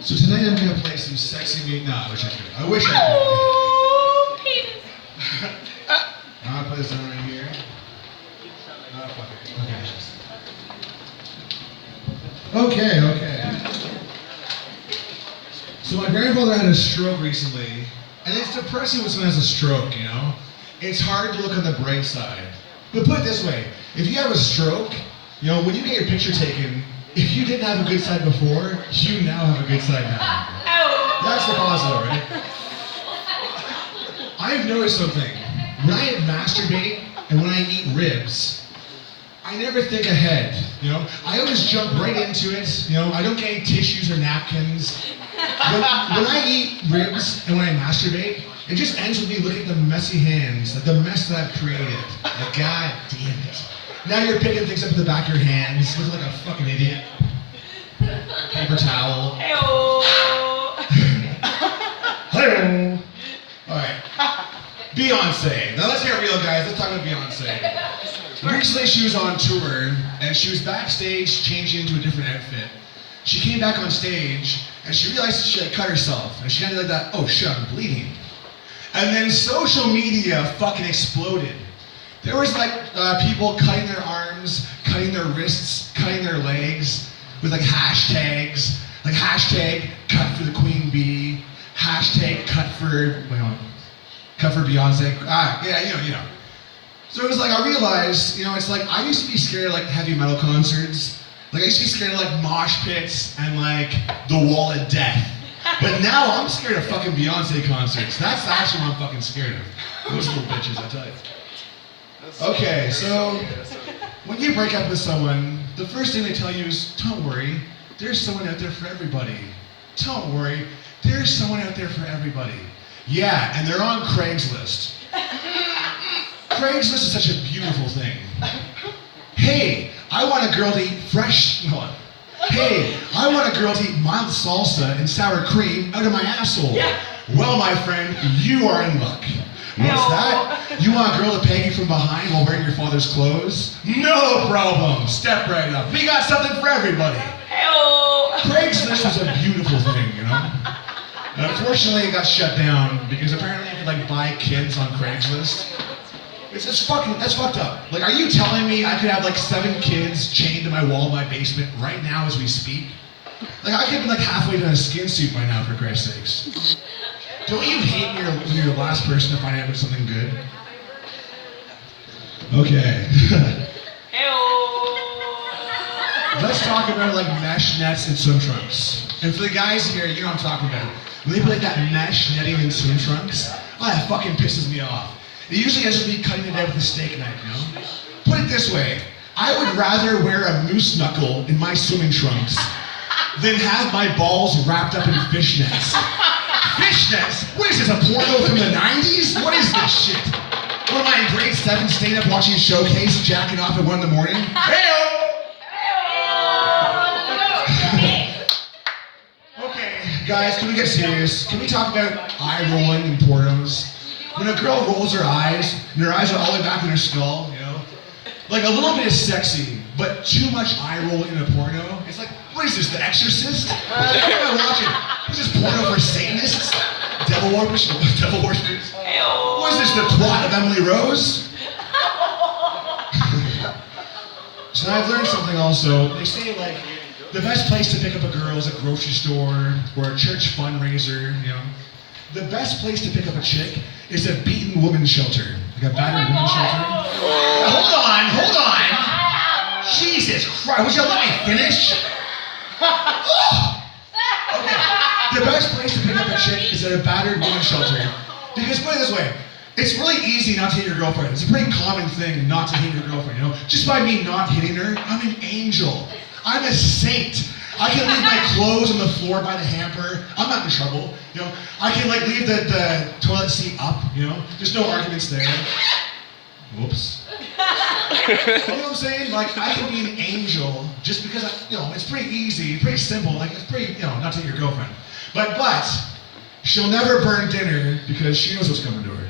So tonight I'm gonna play some sexy music. No, I wish I could. I wish I Oh, penis. could. I'll play this one right here. Oh, fuck it. Okay. Okay. So my grandfather had a stroke recently, and it's depressing when someone has a stroke, you know? It's hard to look on the bright side. But put it this way, if you have a stroke, you know, when you get your picture taken, if you didn't have a good side before, you now have a good side now. That's the positive, right? I've noticed something. When I masturbate and when I eat ribs, I never think ahead, you know? I always jump right into it, you know? I don't get any tissues or napkins. When I eat ribs and when I masturbate, it just ends with me looking at the messy hands, like the mess that I've created. Like, God damn it. Now you're picking things up in the back of your hands, looking like a fucking idiot. Paper towel. Hey-oh. Hello. Alright. Beyonce. Now let's get real, guys. Let's talk about Beyonce. Recently she was on tour, and she was backstage changing into a different outfit. She came back on stage, and she realized she had cut herself. And she kind of like that, oh shit, I'm bleeding. And then social media fucking exploded. There was like people cutting their arms, cutting their wrists, cutting their legs with like hashtags, like hashtag cut for the queen bee, hashtag cut for, wait on, cut for Beyonce. Yeah, you know. So it was like I realized, you know, it's like I used to be scared of like heavy metal concerts. Like I used to be scared of like mosh pits and like the wall of death. But now I'm scared of fucking Beyonce concerts. That's actually what I'm fucking scared of. Those little bitches, I tell you. Okay, so when you break up with someone, the first thing they tell you is, don't worry, there's someone out there for everybody. Don't worry, there's someone out there for everybody. Yeah, and they're on Craigslist. Craigslist is such a beautiful thing. Hey, I want a girl to eat fresh. Hold on. Hey, I want a girl to eat mild salsa and sour cream out of my asshole. Yeah. Well, my friend, you are in luck. What's that? You want a girl to peg you from behind while wearing your father's clothes? No problem. Step right up. We got something for everybody. Craigslist is a beautiful thing, you know? Unfortunately, it got shut down because apparently you could like buy kids on Craigslist. That's fucked up. Like, are you telling me I could have like 7 kids chained to my wall in my basement right now as we speak? Like, I could be like halfway done a skin suit by now, for Christ's sakes. Don't you hate when you're the last person to find out about something good? Okay. Let's talk about like mesh nets and swim trunks. And for the guys here, you know what I'm talking about. When they put like that mesh netting in swim trunks, oh, that fucking pisses me off. It usually has to be cutting it out with a steak knife, you know? Put it this way, I would rather wear a moose knuckle in my swimming trunks than have my balls wrapped up in fishnets. Fishnets? What is this, a porno from the 90s? What is this shit? What am I in grade 7 staying up watching Showcase, jacking off at 1 in the morning? Okay, guys, can we get serious? Can we talk about eye rolling in pornos? When a girl rolls her eyes, and her eyes are all the way back in her skull, you know? Like, a little bit is sexy, but too much eye rolling in a porno, it's like, what is this, The Exorcist? What am I watching? Is this porno for Satanists? Devil worshippers? What is this, the plot of Emily Rose? So I've learned something also. They say, like, the best place to pick up a girl is a grocery store or a church fundraiser, you know? The best place to pick up a chick is a beaten woman's shelter. Like a battered woman's shelter. Hold on! Jesus Christ, would you let me finish? Okay, the best place to pick up a chick is at a battered woman's shelter. Because put it this way, it's really easy not to hit your girlfriend. It's a pretty common thing not to hit your girlfriend, you know? Just by me not hitting her, I'm an angel. I'm a saint. I can leave my clothes on the floor by the hamper. I'm not in trouble, you know. I can like leave the toilet seat up, you know. There's no arguments there. Whoops. You know what I'm saying? Like I can be an angel just because you know it's pretty easy, pretty simple. Like it's pretty, you know, not to your girlfriend, but she'll never burn dinner because she knows what's coming to her.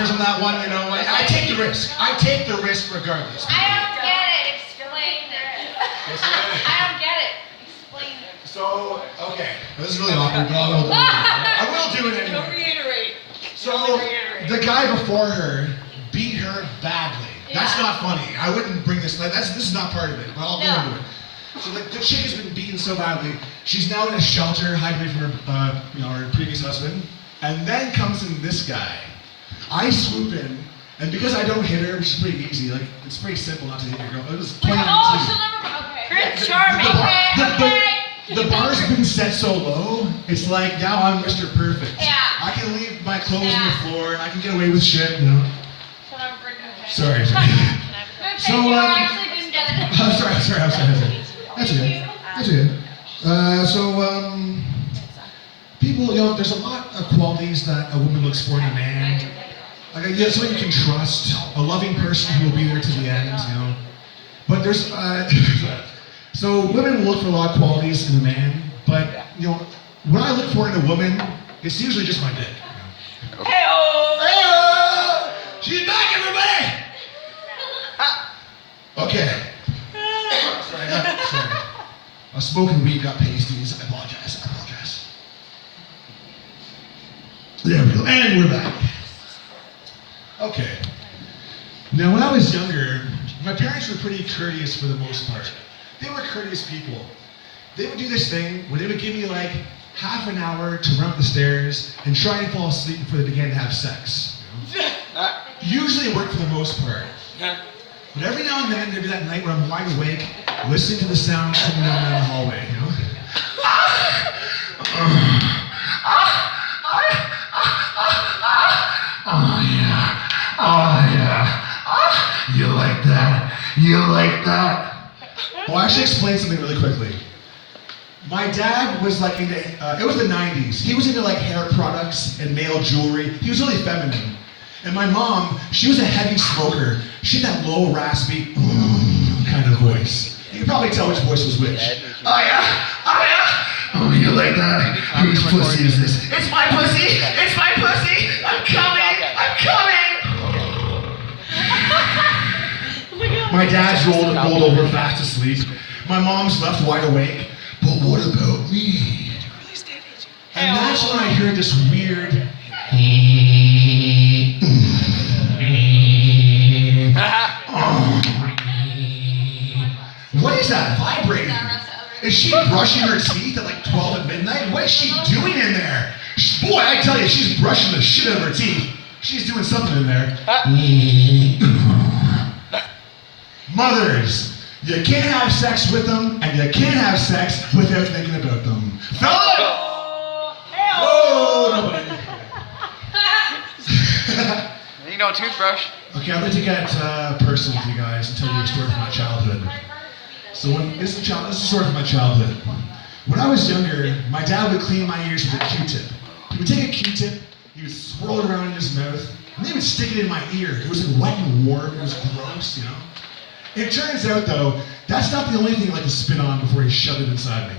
listeners on that one, you know, I take the risk. I take the risk regardless. I don't get it. Explain it. I don't get it. Explain it. So, okay, this is really awkward, but I will do it anyway. Don't reiterate. So, the guy before her beat her badly. That's Yeah. not funny. I wouldn't bring this. This is not part of it. But I'll go No. into it. So the chick has been beaten so badly. She's now in a shelter, hiding away from her, her previous husband. And then comes in this guy. I swoop in, and because I don't hit her, which is pretty easy. Like it's pretty simple not to hit your girl. It was 20 Oh, she'll never. Okay. Prince Charming. The bar's been set so low, it's like now I'm Mr. Perfect. Yeah. I can leave my clothes on Yeah. the floor and I can get away with shit, you know. She'll never break okay. Sorry. Okay, So, you actually didn't get it. I'm sorry. That's okay. People, there's a lot of qualities that a woman looks for in a man. Like, someone you can trust, a loving person who will be there to the end, you know. But there's, so women will look for a lot of qualities in a man, but, what I look for in a woman, it's usually just my dick. Hey-oh. She's back, everybody! Okay. Sorry. I was smoking weed, got pasties. I apologize. There we go. And we're back. Okay. Now, when I was younger, my parents were pretty courteous for the most part. They were courteous people. They would do this thing where they would give me like half an hour to run up the stairs and try and fall asleep before they began to have sex. Usually it worked for the most part. But every now and then there'd be that night where I'm wide awake, listening to the sounds coming down the hallway, you know? Oh yeah. You like that? You like that? Well, I should explain something really quickly. My dad was like into, it was the 90s. He was into like hair products and male jewelry. He was really feminine. And my mom, she was a heavy smoker. She had that low, raspy, kind of voice. You can probably tell which voice was which. Oh yeah. Oh, you like that? Whose pussy is this? It's my pussy! It's my pussy! I'm coming! My dad's rolled over fast asleep. My mom's left wide awake. But what about me? And that's when I hear this weird. What is that vibrating? Is she brushing her teeth at like 12 at midnight? What is she doing in there? Boy, I tell you, she's brushing the shit out of her teeth. She's doing something in there. Mothers, you can't have sex with them, and you can't have sex without thinking about them. Fellas! Oh, nobody. You know, toothbrush. Okay, I'd like to get personal with you guys and tell you a story from my childhood. So this is a story from my childhood. When I was younger, my dad would clean my ears with a Q-tip. He would take a Q-tip, he would swirl it around in his mouth, and he would stick it in my ear. It was like wet and warm, it was gross, you know? It turns out though, that's not the only thing he liked to spit on before he shoved it inside me.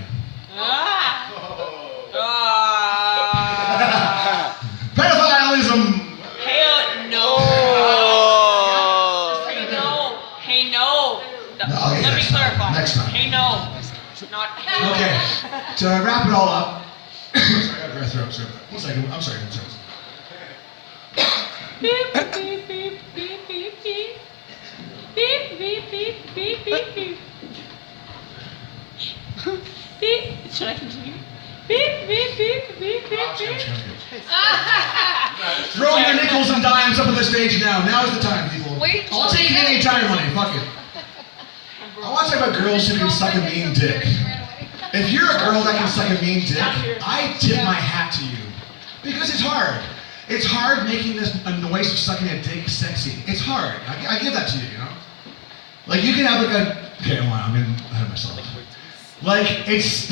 Pedophilism! Let me clarify. Next time. Hey, no. Not Okay, to wrap it all up. Sorry, I got a dry throat. Sorry. One second. I'm sorry. Beep, beep, beep, beep, beep, beep. Beep, beep, beep, beep, beep, beep. Beep. Should I continue? Beep, beep, beep, beep, beep, beep. Throw your nickels and dimes up on the stage now. Now's the time, people. Wait I'll till take they- any time money. Fuck it. I want to talk about girls who can suck a mean dick. If you're a girl that can suck a mean dick, I tip my hat to you. Because it's hard. It's hard making a noise of sucking a dick sexy. It's hard. I give that to you, you know? Like, you can have like a... Okay, hold on, I'm getting ahead of myself. Like, it's...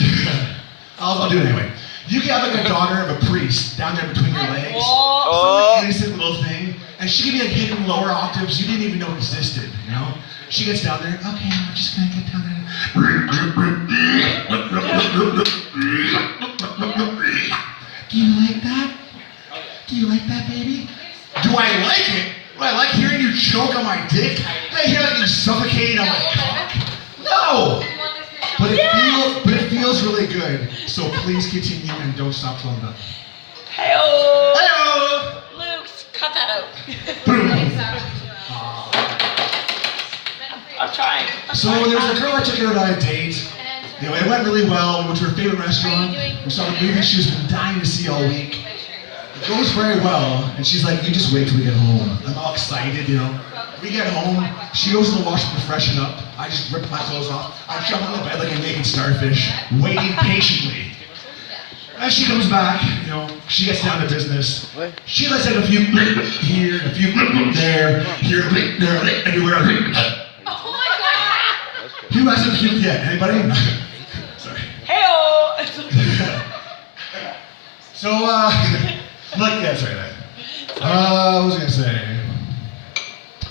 I'll do it anyway. You can have like a daughter of a priest down there between your legs. Some innocent little thing. And she can be like hitting lower octaves you didn't even know existed, you know? She gets down there, okay, I'm just gonna get down there. Do you like that? Do you like that, baby? Do I like it? Do I like hearing you choke on my dick? Do I hear like you suffocating on my cock? No! But it feels really good. So please continue and don't stop till I'm done. Hey-oh. Hello! Luke, cut that out. Boom. I'm trying. So there was a girl I took her on a date. You know, it went really well. We went to her favorite restaurant. We saw the movie she's been dying to see all week. It goes very well, and she's like, "You just wait till we get home." I'm all excited, you know. We get home, she goes to the washroom to freshen up. I just rip my clothes off. I jump on the bed like a naked starfish, waiting patiently. As she comes back, you know, she gets down to business. She lets out a few here, a few there, here, there, everywhere. Oh my god! Who hasn't puked yet? Anybody? Sorry. Hey-oh. So, look, yeah, sorry, that. What was I gonna say?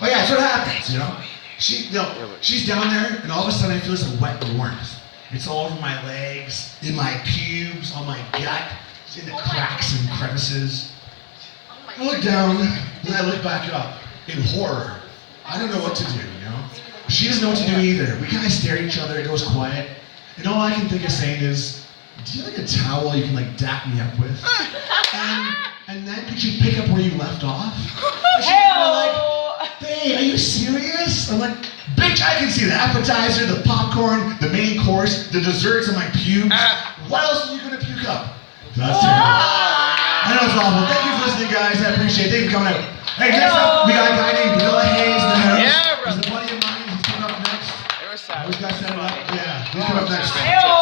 Oh yeah, that's what happens, you know? She's down there, and all of a sudden I feel this wet warmth. It's all over my legs, in my pubes, on my gut, in the cracks and crevices. I look down, then I look back up in horror. I don't know what to do, you know? She doesn't know what to do either. We kind of stare at each other, it goes quiet, and all I can think of saying is, "Do you have like a towel you can like dap me up with? And then could you pick up where you left off?" And she's kinda like, "Hey, are you serious?" I'm like, "Bitch, I can see the appetizer, the popcorn, the main course, the desserts, and my pubes. What else are you gonna puke up?" That's terrible. I know it's awful. Thank you for listening, guys. I appreciate it. Thank you for coming out. Hey, next up, we got a guy named Vanilla Hayes in the house. Yeah, bro. He's a buddy of mine. He's coming up next. It was sad. Those guys set it up. Yeah, he's coming up next. Hey-oh.